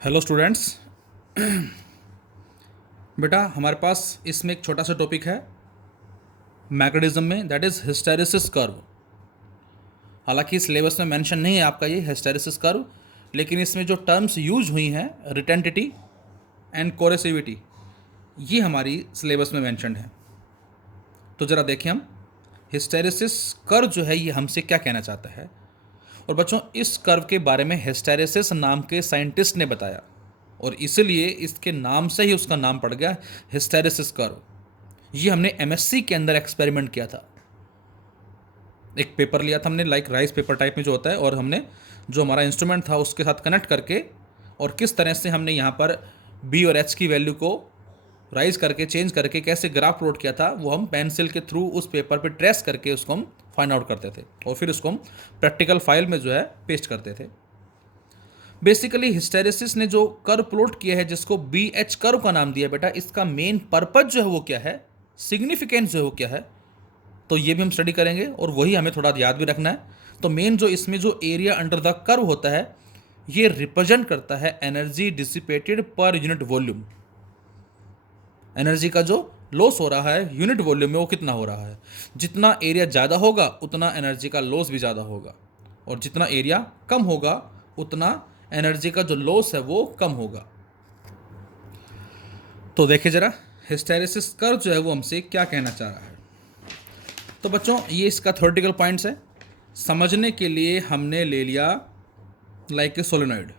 Hello students. बेटा हमारे पास इसमें एक छोटा सा टॉपिक है मैग्नेटिज्म में, दैट इज़ हिस्टेरेसिस कर्व। हालांकि सिलेबस में मेंशन नहीं है आपका ये हिस्टेरेसिस कर्व, लेकिन इसमें जो टर्म्स यूज हुई हैं रिटेंटिटी एंड कोरेसिविटी, ये हमारी सिलेबस में मेंशन है। तो ज़रा देखें हम हिस्टेरेसिस कर्व जो है ये हमसे क्या कहना चाहता है। और बच्चों इस कर्व के बारे में हिस्टेरेसिस नाम के साइंटिस्ट ने बताया, और इसलिए इसके नाम से ही उसका नाम पड़ गया हिस्टेरेसिस कर्व। ये हमने एमएससी के अंदर एक्सपेरिमेंट किया था। एक पेपर लिया था हमने, लाइक राइस पेपर टाइप में जो होता है, और हमने जो हमारा इंस्ट्रूमेंट था उसके साथ कनेक्ट करके और किस तरह से हमने यहाँ पर बी और एच की वैल्यू को राइज करके चेंज करके कैसे ग्राफ प्लॉट किया था, वो हम पेंसिल के थ्रू उस पेपर पे ट्रेस करके उसको हम फाइंड आउट करते थे और फिर उसको हम प्रैक्टिकल फाइल में जो है पेस्ट करते थे। बेसिकली हिस्टेरेसिस ने जो कर्व प्लॉट किया है जिसको बी एच कर्व का नाम दिया बेटा, इसका मेन पर्पज जो है वो क्या है, सिग्निफिकेंस जो है वो क्या है, तो ये भी हम स्टडी करेंगे और वही हमें थोड़ा याद भी रखना है। तो मेन जो इसमें जो एरिया अंडर द कर्व होता है ये रिप्रेजेंट करता है energy dissipated per unit volume. Energy का जो लॉस हो रहा है यूनिट वॉल्यूम में वो कितना हो रहा है। जितना एरिया ज़्यादा होगा उतना एनर्जी का लॉस भी ज़्यादा होगा, और जितना एरिया कम होगा उतना एनर्जी का जो लॉस है वो कम होगा। तो देखिए ज़रा हिस्टेरेसिस कर्व जो है वो हमसे क्या कहना चाह रहा है। तो बच्चों ये इसका थ्योरेटिकल पॉइंट्स है। समझने के लिए हमने ले लिया लाइक ए सोलेनॉइड।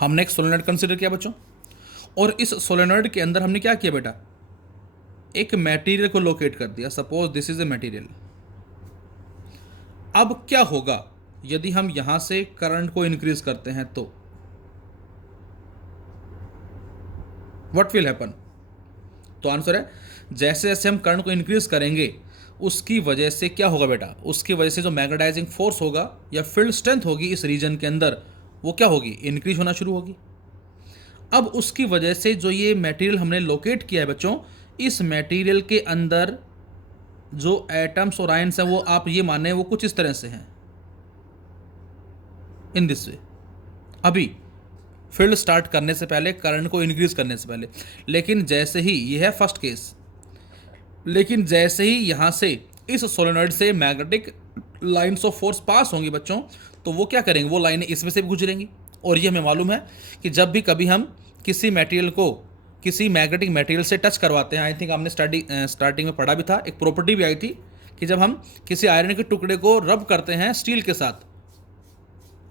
हमने एक सोलेनॉइड कंसिडर किया बच्चों, और इस सोलेनॉइड के अंदर हमने क्या किया बेटा, एक मटेरियल को लोकेट कर दिया। Suppose this is a material. अब क्या होगा यदि हम यहां से करंट को इंक्रीज करते हैं, तो व्हाट विल हैपन। तो आंसर है जैसे जैसे हम करंट को इंक्रीज करेंगे उसकी वजह से क्या होगा बेटा, उसकी वजह से जो मैग्नेटाइजिंग फोर्स होगा या फील्ड स्ट्रेंथ होगी इस रीजन के अंदर वो क्या होगी, इंक्रीज होना शुरू होगी। अब उसकी वजह से जो ये मटेरियल हमने लोकेट किया है बच्चों, इस मटेरियल के अंदर जो एटम्स और आयंस हैं वो आप ये माने वो कुछ इस तरह से हैं, इन दिस वे। अभी फील्ड स्टार्ट करने से पहले, करंट को इंक्रीज करने से पहले, लेकिन जैसे ही ये है फर्स्ट केस, लेकिन जैसे ही यहाँ से इस सोलेनॉइड से magnetic lines of force pass होंगी बच्चों, तो वो क्या करेंगे, वो लाइनें इसमें से भी गुजरेंगी। और ये हमें मालूम है कि जब भी कभी हम किसी मटेरियल को किसी मैग्नेटिक मटेरियल से टच करवाते हैं, आई थिंक आपने स्टार्टिंग में पढ़ा भी था, एक प्रॉपर्टी भी आई थी कि जब हम किसी आयरन के टुकड़े को रब करते हैं स्टील के साथ,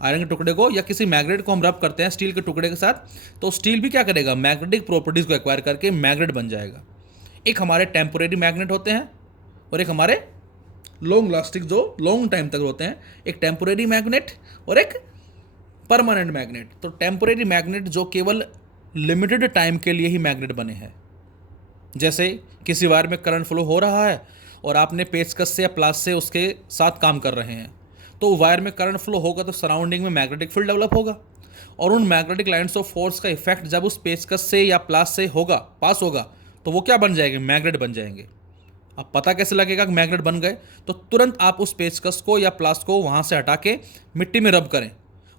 आयरन के टुकड़े को या किसी मैग्नेट को हम रब करते हैं स्टील के टुकड़े के साथ, तो स्टील भी क्या करेगा, मैग्नेटिक प्रॉपर्टीज़ को एक्वायर करके मैग्नेट बन जाएगा। एक हमारे टेम्पोरेरी मैग्नेट होते हैं और एक हमारे लॉन्ग लास्टिक जो लॉन्ग टाइम तक होते हैं। एक टेम्पोरेरी मैग्नेट और एक परमानेंट मैग्नेट। तो टेम्पोरेरी मैग्नेट जो केवल लिमिटेड टाइम के लिए ही मैग्नेट बने हैं, जैसे किसी वायर में करंट फ्लो हो रहा है और आपने पेचकस से या प्लास से उसके साथ काम कर रहे हैं, तो वायर में करंट फ्लो होगा तो सराउंडिंग में मैग्नेटिक फील्ड डेवलप होगा, और उन मैग्नेटिक लाइन्स ऑफ फोर्स का इफेक्ट जब उस पेचकस से या प्लास से होगा, पास होगा, तो वो क्या बन जाएंगे, मैग्नेट बन जाएंगे। अब पता कैसे लगेगा कि मैग्नेट बन गए, तो तुरंत आप उस पेचकस को या प्लास को वहाँ से हटा के मिट्टी में रब करें,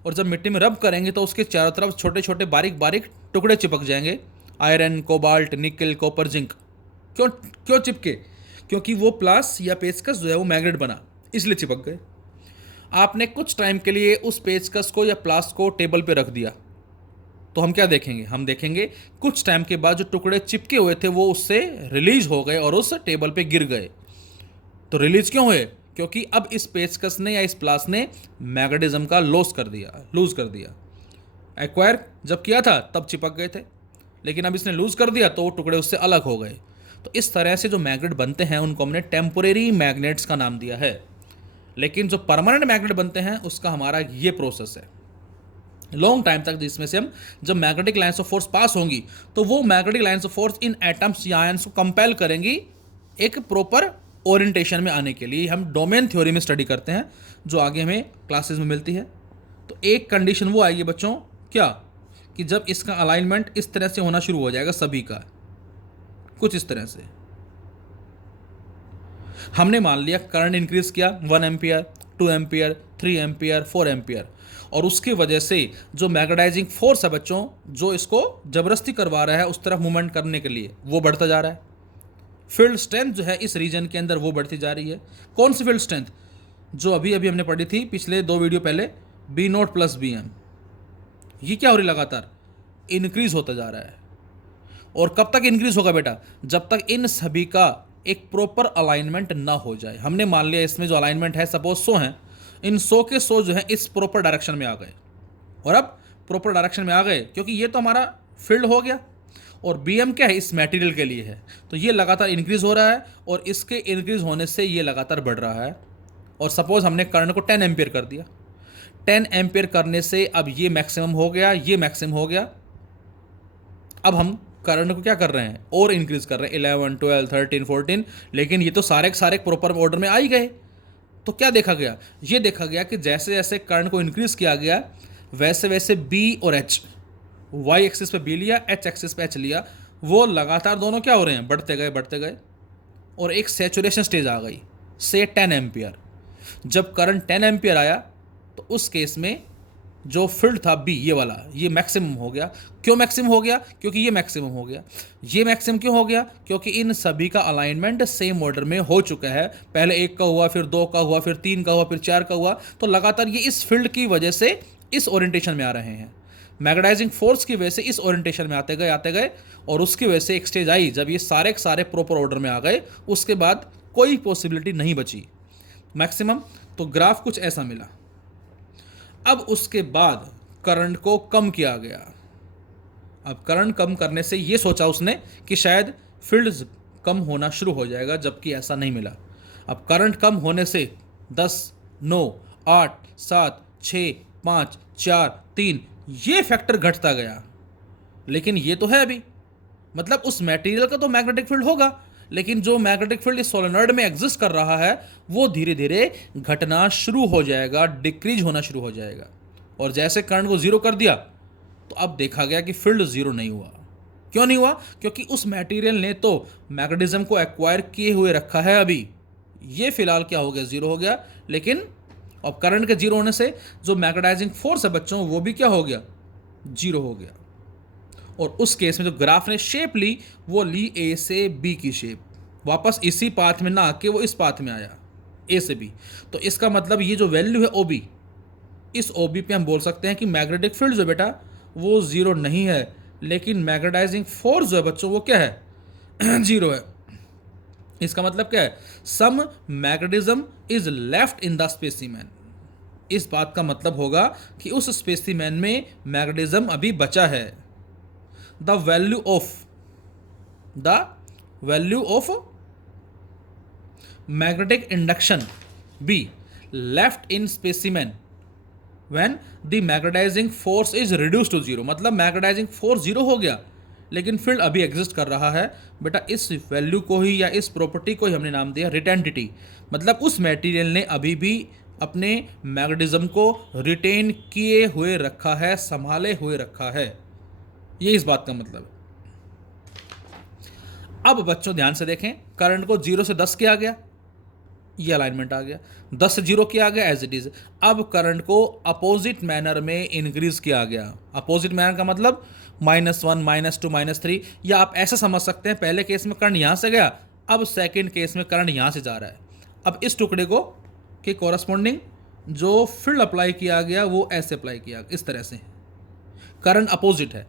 और जब मिट्टी में रब करेंगे तो उसके चारों तरफ छोटे छोटे बारीक बारीक टुकड़े चिपक जाएंगे, आयरन, कोबाल्ट, निकल, कॉपर, जिंक। क्यों क्यों चिपके, क्योंकि वो प्लास या पेचकस जो है वो मैग्नेट बना, इसलिए चिपक गए। आपने कुछ टाइम के लिए उस पेचकस को या प्लास को टेबल पे रख दिया, तो हम क्या देखेंगे, हम देखेंगे कुछ टाइम के बाद जो टुकड़े चिपके हुए थे वो उससे रिलीज हो गए और उस टेबल पे गिर गए। तो रिलीज क्यों हुए, क्योंकि अब इस पेचकस ने या इस प्लास ने मैग्नेटिज्म का लूज कर दिया। एक्वायर जब किया था तब चिपक गए थे, लेकिन अब इसने लूज कर दिया तो वो टुकड़े उससे अलग हो गए। तो इस तरह से जो मैग्नेट बनते हैं उनको हमने टेम्पोरेरी मैग्नेट्स का नाम दिया है। लेकिन जो परमानेंट मैग्नेट बनते हैं उसका हमारा ये प्रोसेस है लॉन्ग टाइम तक, जिसमें से हम जब magnetic lines of force pass होंगी तो वो magnetic lines of force in atoms या आयंस को कंपेल करेंगी एक प्रॉपर ओरिएंटेशन में आने के लिए। हम डोमेन थ्योरी में स्टडी करते हैं जो आगे हमें क्लासेस में मिलती है। तो एक कंडीशन वो आएगी बच्चों, क्या, कि जब इसका अलाइनमेंट इस तरह से होना शुरू हो जाएगा सभी का, कुछ इस तरह से। हमने मान लिया करंट इंक्रीज किया 1 एम्पियर, 2 एम्पियर, 3 एम्पियर, 4 एम्पियर। और उसकी वजह से जो मैग्नेटाइजिंग फोर्स है बच्चों, जो इसको ज़बरदस्ती करवा रहा है उस तरफ मूवमेंट करने के लिए, वो बढ़ता जा रहा है। फील्ड स्ट्रेंथ जो है इस रीजन के अंदर वो बढ़ती जा रही है। कौन सी फील्ड स्ट्रेंथ? जो अभी अभी हमने पढ़ी थी पिछले 2 वीडियो पहले, B0 प्लस BM। ये क्या हो रही लगातार? इंक्रीज होता जा रहा है। और कब तक इंक्रीज होगा बेटा? जब तक इन सभी का एक प्रॉपर अलाइनमेंट ना हो जाए। हमने मान लिया इसमें जो अलाइनमेंट है सपोज 100 है, इन 100 के 100 जो है इस प्रॉपर डायरेक्शन में आ गए। और अब प्रॉपर डायरेक्शन में आ गए क्योंकि ये तो हमारा फील्ड हो गया, और BM क्या है? इस मटेरियल के लिए है। तो ये लगातार इंक्रीज हो रहा है और इसके इंक्रीज होने से ये लगातार बढ़ रहा है। और सपोज हमने करंट को 10 एम्पियर कर दिया। 10 एम्पियर करने से अब ये मैक्सिमम हो गया, ये मैक्सिमम हो गया। अब हम करंट को क्या कर रहे हैं? और इंक्रीज कर रहे हैं, 11, 12, 13, 14। लेकिन ये तो सारे के सारे प्रॉपर ऑर्डर में आ ही गए। तो क्या देखा गया? ये देखा गया कि जैसे जैसे करंट को इंक्रीज किया गया, वैसे वैसे B और H, Y एक्सिस पे B लिया, H एक्सिस पे H लिया, वो लगातार दोनों क्या हो रहे हैं? बढ़ते गए बढ़ते गए। और एक सैचुरेशन स्टेज आ गई से 10 एम्पियर। जब करंट 10 एम्पियर आया तो उस केस में जो फील्ड था B, ये वाला, ये मैक्सिमम हो गया। क्यों मैक्सिमम हो गया? क्योंकि ये मैक्सिमम हो गया। ये मैक्सिमम क्यों हो गया? क्योंकि इन सभी का अलाइनमेंट सेम ऑर्डर में हो चुका है। पहले 1 का हुआ, फिर 2 का हुआ, फिर 3 का हुआ, फिर 4 का हुआ। तो लगातार ये इस फील्ड की वजह से इस ओरिएंटेशन में आ रहे हैं। मैग्नेटाइजिंग फोर्स की वजह से इस ओरिएंटेशन में आते गए। और उसकी वजह से एक स्टेज आई जब ये सारे के सारे प्रॉपर ऑर्डर में आ गए। उसके बाद कोई पॉसिबिलिटी नहीं बची मैक्सिमम। तो ग्राफ कुछ ऐसा मिला। अब उसके बाद करंट को कम किया गया। अब करंट कम करने से ये सोचा उसने कि शायद फील्ड कम होना शुरू हो जाएगा, जबकि ऐसा नहीं मिला। अब करंट कम होने से 10, 9, 8, 7, 6, 5, 4, 3 ये फैक्टर घटता गया। लेकिन ये तो है अभी, मतलब उस मटेरियल का तो मैग्नेटिक फील्ड होगा, लेकिन जो मैग्नेटिक फील्ड इस सोलेनॉइड में एग्जिस्ट कर रहा है वो धीरे धीरे घटना शुरू हो जाएगा, डिक्रीज होना शुरू हो जाएगा। और जैसे करंट को जीरो कर दिया तो अब देखा गया कि फील्ड जीरो नहीं हुआ। क्यों नहीं हुआ? क्योंकि उस मटेरियल ने तो मैग्नेटिज्म को एक्वायर किए हुए रखा है। अभी ये फिलहाल क्या हो गया? जीरो हो गया। लेकिन अब करंट के जीरो होने से जो मैग्नेटाइजिंग फोर्स है बच्चों, वो भी क्या हो गया? जीरो हो गया। और उस केस में जो ग्राफ ने शेप ली वो ली A से B की शेप, वापस इसी पाथ में ना आके वो इस पाथ में आया A से B। तो इसका मतलब ये जो वैल्यू है OB, इस OB पे हम बोल सकते हैं कि मैग्नेटिक फील्ड जो बेटा वो जीरो नहीं है, लेकिन मैग्नेटाइजिंग फोर्स जो है बच्चों वो क्या है? जीरो है। इसका मतलब क्या है? Some magnetism is left in the specimen. इस बात का मतलब होगा कि उस स्पेसिमेन में मैग्नेटिज्म अभी बचा है। The value of magnetic induction B left in specimen when the magnetizing force is reduced to zero। मतलब मैग्नेटाइजिंग फोर्स जीरो हो गया लेकिन फील्ड अभी एग्जिस्ट कर रहा है। बेटा इस वैल्यू को ही या इस प्रॉपर्टी को ही हमने नाम दिया रिटेंटिटी। मतलब उस मटेरियल ने अभी भी अपने मैग्नेटिज्म को रिटेन किए हुए रखा है, संभाले हुए रखा है। ये इस बात का मतलब है। अब बच्चों ध्यान से देखें, करंट को 0 से 10 किया गया, ये अलाइनमेंट आ गया। 10 से 0 किया गया एज इट इज। अब करंट को अपोजिट मैनर में इंक्रीज किया गया। अपोजिट मैनर का मतलब -1, -2, -3। या आप ऐसा समझ सकते हैं, पहले केस में करंट यहां से गया, अब सेकेंड केस में करंट यहां से जा रहा है। अब इस टुकड़े को के कॉरस्पॉन्डिंग जो फील्ड अप्लाई किया गया वो ऐसे अप्लाई किया, इस तरह से। करंट अपोजिट है।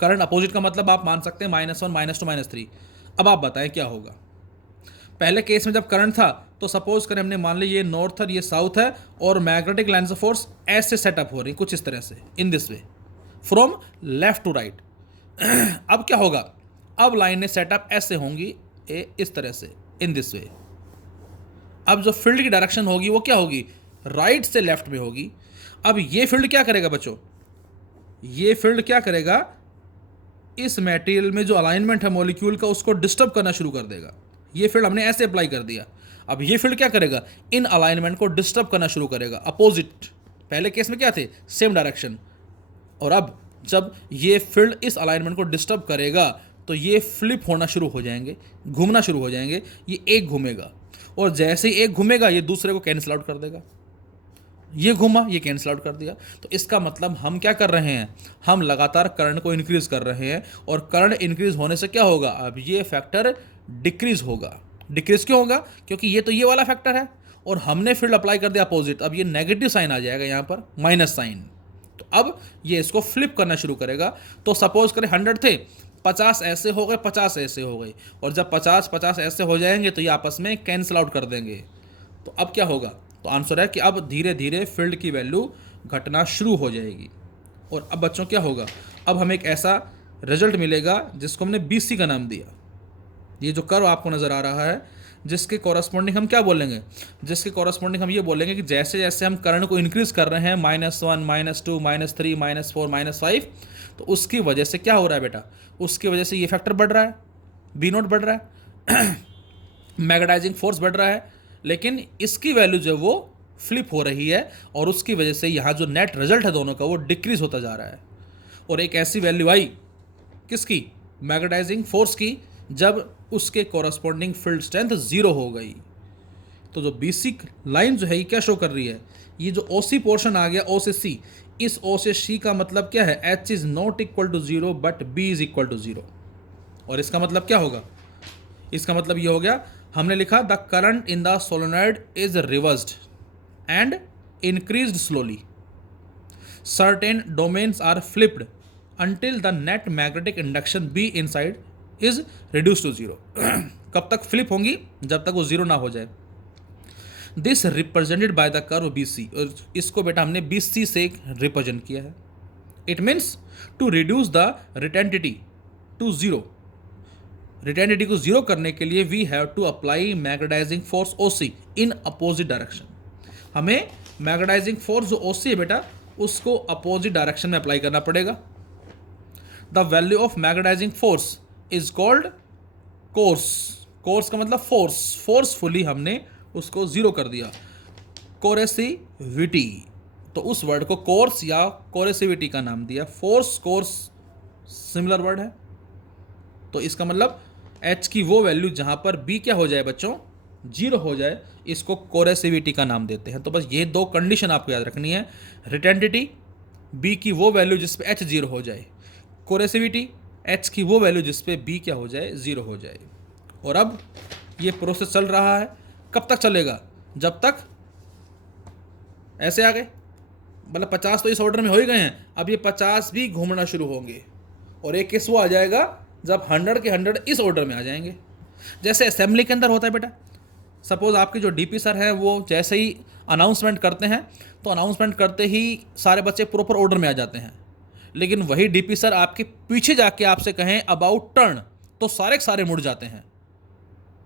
करंट अपोजिट का मतलब आप मान सकते हैं -1, -2, -3। अब आप बताएं क्या होगा? पहले केस में जब करंट था तो सपोज करें हमने मान लिया ये नॉर्थ है, ये साउथ है, और मैग्नेटिक लाइन्स ऑफ फोर्स ऐसे सेटअप हो रही कुछ इस तरह से, in this way, from left to right. अब क्या होगा? अब लाइनें सेटअप ऐसे होंगी इस तरह से, इन दिस वे। अब जो फील्ड की डायरेक्शन होगी वो क्या होगी? राइट से लेफ्ट में होगी। अब ये फील्ड क्या करेगा बच्चों? ये फील्ड क्या करेगा? इस मटेरियल में जो अलाइनमेंट है मॉलिक्यूल का उसको डिस्टर्ब करना शुरू कर देगा। ये फील्ड हमने ऐसे अप्लाई कर दिया। अब ये फील्ड क्या करेगा? इन अलाइनमेंट को डिस्टर्ब करना शुरू करेगा, अपोजिट। पहले केस में क्या थे? Same direction. और अब जब ये फील्ड इस अलाइनमेंट को डिस्टर्ब करेगा तो ये फ्लिप होना शुरू हो जाएंगे, घूमना शुरू हो जाएंगे। ये एक घूमेगा और जैसे ही एक घूमेगा ये दूसरे को कैंसिल आउट कर देगा। ये घूमा, ये कैंसिल आउट कर दिया। तो इसका मतलब हम क्या कर रहे हैं, हम लगातार करंट को इंक्रीज कर रहे हैं, और करंट इंक्रीज होने से क्या होगा, अब ये फैक्टर डिक्रीज होगा। डिक्रीज क्यों होगा, क्योंकि ये तो ये वाला फैक्टर है और हमने फील्ड अप्लाई कर दिया अपोजिट, अब ये नेगेटिव साइन आ जाएगा यहाँ पर, माइनस साइन। तो अब ये इसको फ्लिप करना शुरू करेगा। तो सपोज करें 100 थे, 50 ऐसे हो गए, 50 ऐसे हो गए, और जब 50 ऐसे हो जाएंगे तो ये आपस में कैंसिल आउट कर देंगे। तो अब क्या होगा, तो आंसर है कि अब धीरे धीरे फील्ड की वैल्यू घटना शुरू हो जाएगी। और अब बच्चों क्या होगा, अब हमें एक ऐसा रिजल्ट मिलेगा जिसको हमने BC का नाम दिया। ये जो कर्व आपको नज़र आ रहा है, जिसके कॉरस्पॉन्डिंग हम क्या बोलेंगे, जिसके कॉरस्पॉन्डिंग हम ये बोलेंगे कि जैसे जैसे हम करंट को इंक्रीज कर रहे हैं, -1, -2, -3, -4, -5, तो उसकी वजह से क्या हो रहा है बेटा, उसकी वजह से ये फैक्टर बढ़ रहा है, B0 बढ़ रहा है, मैग्नेटाइजिंग फोर्स बढ़ रहा है, लेकिन इसकी वैल्यू जो वो फ्लिप हो रही है, और उसकी वजह से यहाँ जो नेट रिजल्ट है दोनों का वो डिक्रीज होता जा रहा है। और एक ऐसी वैल्यू आई किसकी, मैग्नेटाइजिंग फोर्स की, जब उसके कॉरस्पॉन्डिंग फील्ड स्ट्रेंथ 0 हो गई। तो जो BC लाइन जो है ये क्या शो कर रही है, ये जो OC पोर्शन आ गया O से C, इस O से C का मतलब क्या है, H is not equal to 0 but B is equal to 0। और इसका मतलब क्या होगा, इसका मतलब ये हो गया, हमने लिखा the current in the solenoid is reversed and increased slowly, certain domains are flipped until the net magnetic induction B inside is reduced to 0। कब तक फ्लिप होंगी, जब तक वो 0 ना हो जाए। This represented by the curve BC, और इसको बेटा हमने BC से रिप्रेजेंट किया है। It means to reduce the retentivity to 0, retentivity को 0 करने के लिए we have to apply magnetising force OC in opposite direction. हमें मैग्नेटाइजिंग फोर्स जो OC है बेटा, उसको अपोजिट डायरेक्शन में अप्लाई करना पड़ेगा। The value of magnetizing force is called course, course का मतलब फोर्स, फोर्सफुली हमने उसको 0 कर दिया, कोरेसिविटी। तो उस वर्ड को कोर्स या कोरेसिविटी का नाम दिया। फोर्स कोर्स सिमिलर वर्ड है, तो इसका मतलब H की वो वैल्यू जहां पर B क्या हो जाए बच्चों, 0 हो जाए, इसको कोरेसिविटी का नाम देते हैं। तो बस ये दो कंडीशन आपको याद रखनी है, रिटेंटिटी B की वो वैल्यू जिस पे H 0 हो जाए, कोरेसिविटी H की वो वैल्यू जिस पे B क्या हो जाए, 0 हो जाए। और अब ये प्रोसेस चल रहा है, कब तक चलेगा, जब तक ऐसे आ गए, मतलब 50 तो इस ऑर्डर में हो ही गए हैं, अब ये 50 भी घूमना शुरू होंगे, और एक केस वो आ जाएगा जब 100 के 100 इस ऑर्डर में आ जाएंगे। जैसे असेंबली के अंदर होता है बेटा, सपोज आपके जो DP सर है वो जैसे ही अनाउंसमेंट करते हैं, तो अनाउंसमेंट करते ही सारे बच्चे प्रॉपर ऑर्डर में आ जाते हैं, लेकिन वही DP सर आपके पीछे जाके आपसे कहें अबाउट टर्न, तो सारे के सारे मुड़ जाते हैं।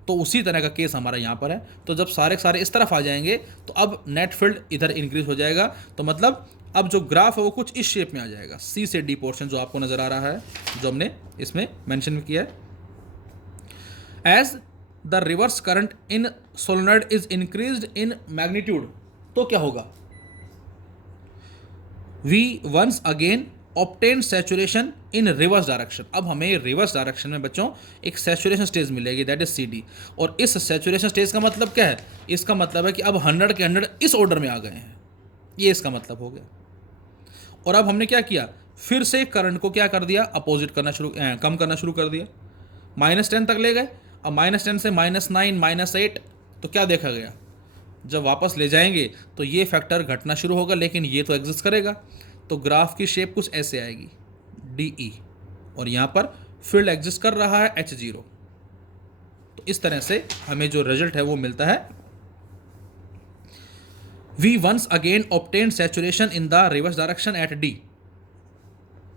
तो उसी तरह का केस हमारा यहाँ पर है। तो जब सारे के सारे इस तरफ आ जाएंगे, तो अब नेट फील्ड इधर इंक्रीज हो जाएगा। तो मतलब अब जो ग्राफ है वो कुछ इस शेप में आ जाएगा, C से D पोर्शन जो आपको नजर आ रहा है, जो हमने इसमें मेंशन किया है। As the reverse current in solenoid is increased in magnitude, तो क्या होगा, we once again obtain saturation in reverse direction. अब हमें रिवर्स डायरेक्शन में बच्चों एक सैचुरेशन स्टेज मिलेगी, दैट इज CD। और इस सैचुरेशन स्टेज का मतलब क्या है, इसका मतलब है कि अब 100 के 100 इस ऑर्डर में आ गए हैं, ये इसका मतलब हो गया। और अब हमने क्या किया, फिर से करंट को क्या कर दिया, अपोजिट करना शुरू, कम करना शुरू कर दिया, -10 तक ले गए। अब -10 से -9, -8, तो क्या देखा गया, जब वापस ले जाएंगे तो ये फैक्टर घटना शुरू होगा, लेकिन ये तो एग्जिस्ट करेगा। तो ग्राफ की शेप कुछ ऐसे आएगी, DE, और यहाँ पर फील्ड एग्जिस्ट कर रहा है H0। तो इस तरह से हमें जो रिजल्ट है वो मिलता है, we once again obtain saturation in the reverse direction at D।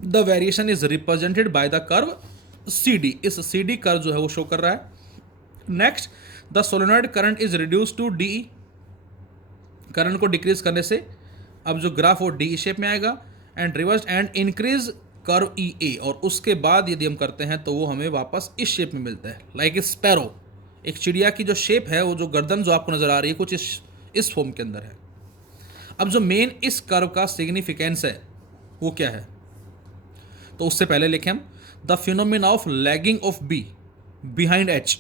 The variation is represented by the curve CD। इस CD कर्व जो है वो शो कर रहा है। Next, the solenoid current is reduce to DE। Current को decrease करने से अब जो ग्राफ वो DE शेप में आएगा, and reverse and increase curve EA। और उसके बाद यदि हम करते हैं तो वो हमें वापस इस शेप में मिलता है, लाइक ए स्पैरो। एक चिड़िया की जो शेप है, वो जो गर्दन जो आपको नजर आ रही है कुछ इस फॉर्म के अंदर है। अब जो मेन इस कर्व का सिग्निफिकेंस है वो क्या है, तो उससे पहले लिखें हम, the phenomena of lagging of B behind H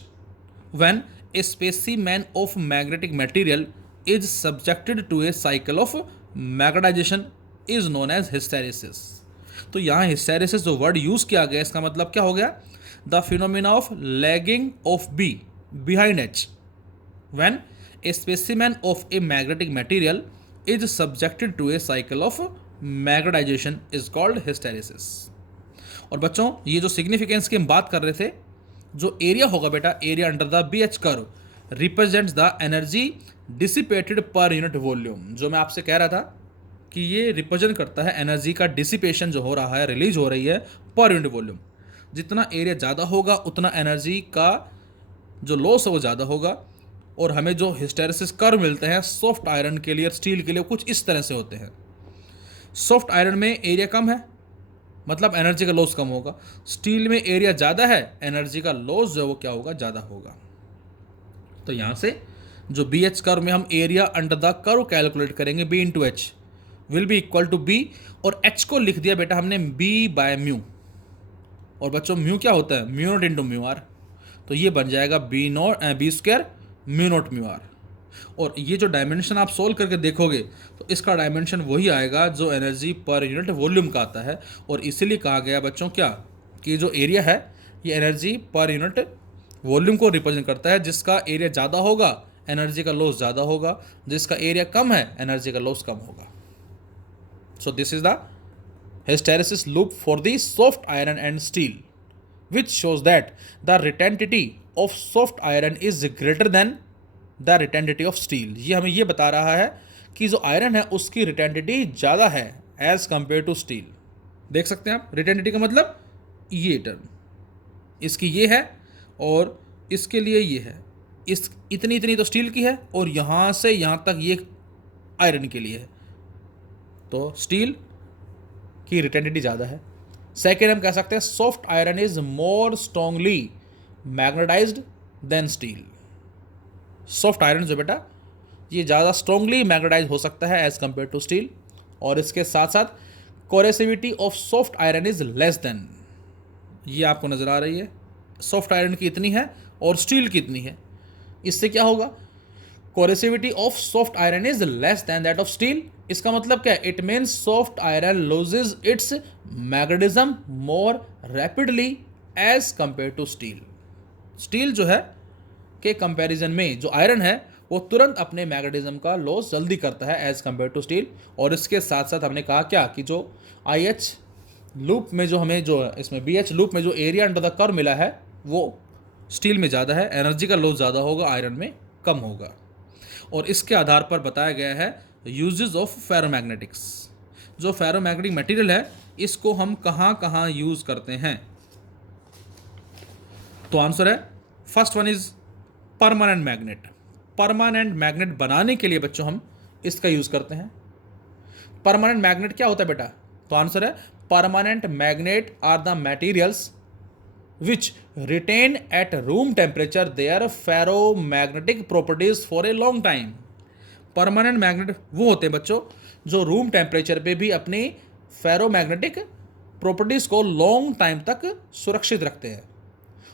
when a specimen of magnetic material is subjected to a cycle of magnetization is known as hysteresis. तो यहाँ हिस्टेरिसिस जो वर्ड यूज किया गया इसका मतलब क्या हो गया? The phenomena of lagging of B behind H when a specimen of a magnetic material is subjected to a cycle of magnetization is called hysteresis. और बच्चों ये जो सिग्निफिकेंस की हम बात कर रहे थे, जो एरिया होगा बेटा, area under the B H curve represents the energy dissipated per unit volume. जो मैं आपसे कह रहा था कि ये रिप्रेजेंट करता है एनर्जी का डिसिपेशन जो हो रहा है, रिलीज हो रही है पर यूनिट वॉल्यूम। जितना एरिया ज़्यादा होगा उतना एनर्जी का जो लॉस है वो ज़्यादा होगा। और हमें जो हिस्टेरिसिस कर्व मिलते हैं सॉफ्ट आयरन के लिए और स्टील के लिए कुछ इस तरह से होते हैं। सॉफ्ट आयरन में एरिया कम है, मतलब एनर्जी का लॉस कम होगा। स्टील में एरिया ज़्यादा है, एनर्जी का लॉस जो है वो क्या होगा? ज़्यादा होगा। तो यहाँ से जो बी एच कर्व में हम area under the curve calculate करेंगे, B into H will be equal to B, और एच को लिख दिया बेटा हमने बी बाय म्यू। और बच्चों म्यू क्या होता है? Mu not into mu R. तो ये बन जाएगा B square mu not mu R. और ये जो डायमेंशन आप सोल्व करके देखोगे तो इसका डायमेंशन वही आएगा जो एनर्जी पर यूनिट वॉल्यूम का आता है। और इसीलिए कहा गया बच्चों क्या, कि जो एरिया है ये एनर्जी पर यूनिट वॉल्यूम को रिप्रेजेंट करता है। जिसका एरिया ज़्यादा होगा एनर्जी का लॉस ज़्यादा होगा, जिसका एरिया कम है एनर्जी का लॉस कम होगा। So this is the hysteresis loop for the soft iron and steel, which shows that the retentivity of soft iron is greater than the retentivity of steel। ये हमें ये बता रहा है कि जो आयरन है उसकी रिटेंटिटी ज़्यादा है एज कंपेयर टू स्टील। देख सकते हैं आप, रिटेंटिटी का मतलब ये टर्म, इसकी ये है और इसके लिए ये है। इस इतनी इतनी तो स्टील की है और यहाँ से यहाँ तक ये आयरन के लिए है। तो स्टील की रिटेंटिटी ज़्यादा है। सेकेंड हम कह सकते हैं soft iron is more strongly magnetized than steel. Soft iron जो बेटा ये ज़्यादा स्ट्रांगली मैग्नेटाइज हो सकता है एज कंपेयर टू स्टील। और इसके साथ साथ coercivity of soft iron is less than, ये आपको नज़र आ रही है, सॉफ्ट आयरन की इतनी है और स्टील की इतनी है। इससे क्या होगा? Coercivity of soft iron is less than that of steel. इसका मतलब क्या है? It means soft iron loses its magnetism more rapidly as compared to steel. Steel जो है के कंपैरिजन में जो आयरन है वो तुरंत अपने मैग्नेटिज्म का लॉस जल्दी करता है एज कंपेयर टू स्टील। और इसके साथ साथ हमने कहा क्या कि जो आई एच लूप में जो हमें जो इसमें बी एच लूप में जो एरिया अंडर द कर्व मिला है वो स्टील में ज़्यादा है, एनर्जी का लॉस ज़्यादा होगा, आयरन में कम होगा। और इसके आधार पर बताया गया है यूजेस ऑफ फेरोमैग्नेटिक्स। जो फेरोमैग्नेटिक मटेरियल है इसको हम कहाँ कहाँ यूज़ करते हैं? तो आंसर है first one is permanent magnet. Permanent magnet बनाने के लिए बच्चों हम इसका यूज़ करते हैं। परमानेंट मैग्नेट क्या होता है बेटा? तो आंसर है permanent magnet are the materials which retain at room temperature their ferromagnetic properties for a long time। Permanent magnet वो होते हैं बच्चों जो रूम टेम्परेचर पे भी अपनी फेरोमैग्नेटिक प्रॉपर्टीज़ को लॉन्ग टाइम तक सुरक्षित रखते हैं।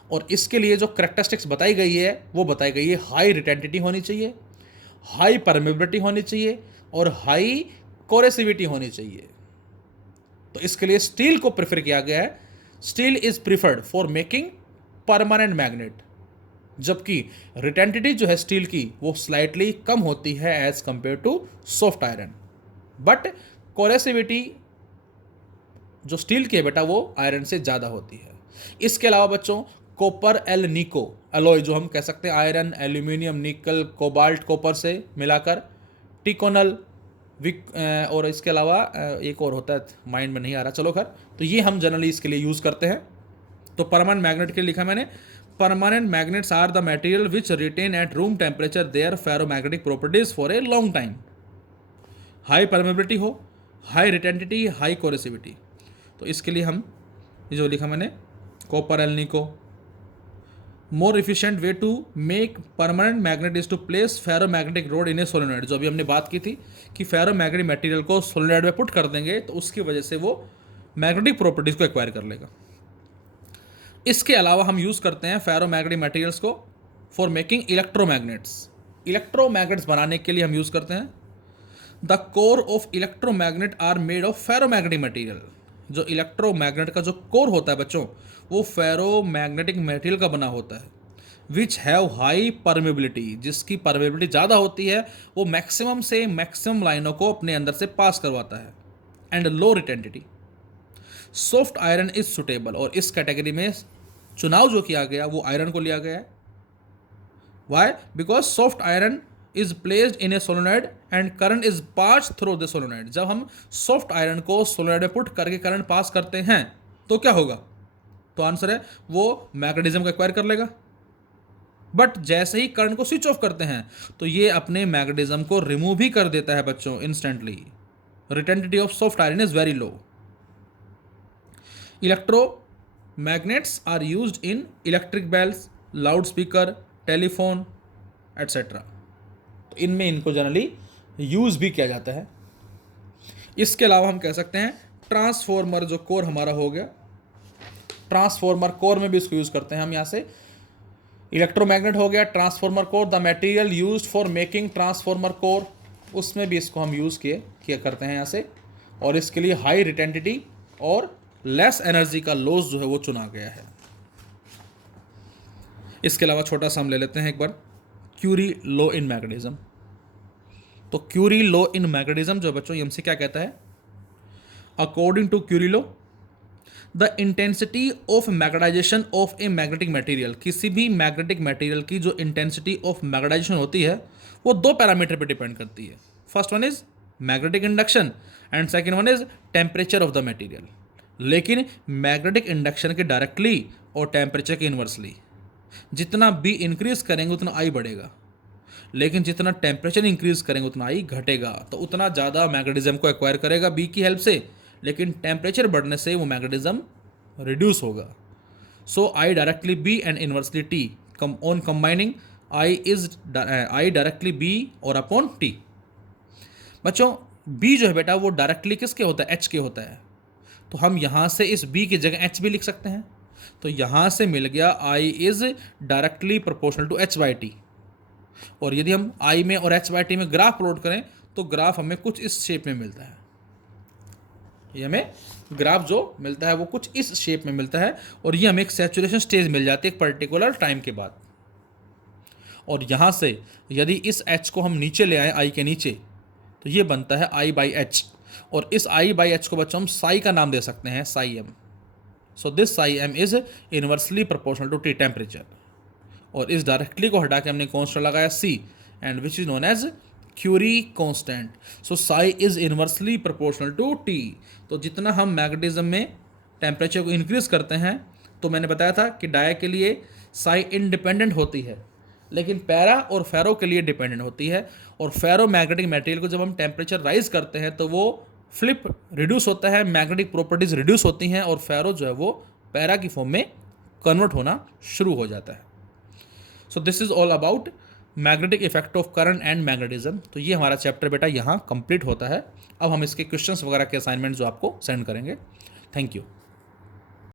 और इसके लिए जो करेक्टरिस्टिक्स बताई गई है वो बताई गई है हाई रिटेंटिटी होनी चाहिए, हाई परमेबिलिटी होनी चाहिए और हाई कोरेसिविटी होनी चाहिए। तो इसके लिए स्टील को प्रेफर किया गया है। Steel is preferred for making permanent magnet, जबकि रिटेंटिटी जो है स्टील की वो स्लाइटली कम होती है as compared to soft iron. But coercivity जो स्टील की है बेटा वो आयरन से ज़्यादा होती है। इसके अलावा बच्चों कॉपर एल निको एलॉय जो हम कह सकते हैं iron aluminium nickel cobalt copper से मिलाकर टिकोनल और इसके अलावा एक और होता है माइंड में नहीं आ रहा, चलो खैर, तो ये हम जनरली इसके लिए यूज़ करते हैं। तो परमानेंट मैग्नेट के लिए लिखा मैंने permanent magnets are the material which retain at room temperature their ferromagnetic properties for a long time. High permeability हो, हाई रिटेंटिटी, हाई कोरेसिविटी। तो इसके लिए हम ये जो लिखा मैंने copper alnico. More efficient way to make permanent magnet is to place ferromagnetic rod in a solenoid. जो अभी हमने बात की थी कि फेरोमैग्नेटिक मटेरियल को सोलेनॉइड में पुट कर देंगे तो उसकी वजह से वो मैग्नेटिक प्रॉपर्टीज को एक्वायर कर लेगा। इसके अलावा हम यूज़ करते हैं फेरोमैग्नेटिक मटेरियल्स को फॉर मेकिंग इलेक्ट्रोमैग्नेट्स। इलेक्ट्रोमैग्नेट्स बनाने के लिए हम यूज़ करते हैं। The core of electromagnet are made of ferromagnetic material. जो इलेक्ट्रोमैग्नेट का जो कोर होता है बच्चों, वो फेरोमैग्नेटिक मटेरियल का बना होता है। विच हैव हाई परमेबिलिटी, जिसकी परमेबिलिटी ज़्यादा होती है, वो मैक्सिमम से मैक्सिमम लाइनों को अपने अंदर से पास करवाता है। And low retentivity. Soft iron is suitable, और इस कैटेगरी में चुनाव जो किया गया वो आयरन को लिया गया है। Why? Because soft iron is placed in a solenoid and current is pass through the solenoid. जब हम सॉफ्ट आयरन को सोलोनॉइड में पुट करके करंट पास करते हैं तो क्या होगा? तो आंसर है वो मैग्नेटिज्म को एक्वायर कर लेगा। बट जैसे ही करंट को स्विच ऑफ करते हैं तो ये अपने मैग्नेटिज्म को रिमूव ही कर देता है बच्चों instantly. Retentivity of soft iron is very low. Electromagnets are used in electric bells, loud speaker, telephone etcetera. तो इनमें इनको जनरली यूज़ भी किया जाता है। इसके अलावा हम कह सकते हैं ट्रांसफॉर्मर, जो कोर हमारा हो गया, ट्रांसफॉर्मर कोर में भी इसको यूज़ करते हैं हम। यहाँ से इलेक्ट्रोमैग्नेट हो गया, transformer core, the material used for making transformer core, उसमें भी इसको हम यूज़ किया करते हैं यहाँ से। और इसके लिए हाई रिटेंटिटी और लेस एनर्जी का लॉस जो है वो चुना गया है। इसके अलावा छोटा सा हम ले लेते हैं एक बार क्यूरी लॉ इन मैग्नेटिज्म। तो क्यूरी लॉ इन मैग्नेटिज्म जो बच्चों हमसे क्या कहता है? According to Curie law, the intensity of magnetization of a magnetic material, किसी भी मैग्नेटिक मटेरियल की जो इंटेंसिटी ऑफ मैग्नेटाइजेशन होती है वो दो पैरामीटर पे डिपेंड करती है। First one is magnetic induction and second one is temperature of the material. लेकिन मैग्नेटिक इंडक्शन के डायरेक्टली और टेम्परेचर के इन्वर्सली, जितना बी इंक्रीज करेंगे उतना आई बढ़ेगा, लेकिन जितना टेम्परेचर इंक्रीज करेंगे उतना आई घटेगा। तो उतना ज़्यादा मैग्नेटिज्म को एक्वायर करेगा बी की हेल्प से, लेकिन टेम्परेचर बढ़ने से वो मैग्नेटिज्म रिड्यूस होगा। So I directly B and inversely T on combining I directly B और अपॉन टी। बच्चों बी जो है बेटा वो डायरेक्टली किसके होता है? एच के होता है। तो हम यहाँ से इस बी की जगह एच भी लिख सकते हैं। तो यहाँ से मिल गया I is directly proportional to H by T. और यदि हम आई में और एच बाई टी में ग्राफ प्लॉट करें तो ग्राफ हमें कुछ इस शेप में मिलता है। ये हमें ग्राफ जो मिलता है वो कुछ इस शेप में मिलता है, और ये हमें एक सैचुरेशन स्टेज मिल जाती है एक पर्टिकुलर टाइम के बाद। और यहाँ से यदि इस एच को हम नीचे ले आए आई के नीचे, तो ये बनता है आई बाई एच, और इस आई बाई एच को बच्चों हम साई का नाम दे सकते हैं, psi m. So this psi m is inversely proportional to T temperature. और इस डायरेक्टली को हटा के हमने कॉन्स्टेंट लगाया C, and which is known as Curie constant. So psi is inversely proportional to T. तो जितना हम मैग्नेटिज्म में टेम्परेचर को इंक्रीज करते हैं, तो मैंने बताया था कि डाया के लिए साई इंडिपेंडेंट होती है, लेकिन पैरा और फेरो के लिए डिपेंडेंट होती है। और फेरो मैग्नेटिक मटेरियल को जब हम टेम्परेचर राइज करते हैं तो वो फ्लिप रिड्यूस होता है, मैग्नेटिक प्रॉपर्टीज रिड्यूस होती हैं, और फेरो जो है वो पैरा की फॉर्म में कन्वर्ट होना शुरू हो जाता है। So this is all about magnetic effect of current and magnetism. तो ये हमारा चैप्टर बेटा यहाँ कंप्लीट होता है। अब हम इसके क्वेश्चंस वगैरह के असाइनमेंट जो आपको सेंड करेंगे। Thank you.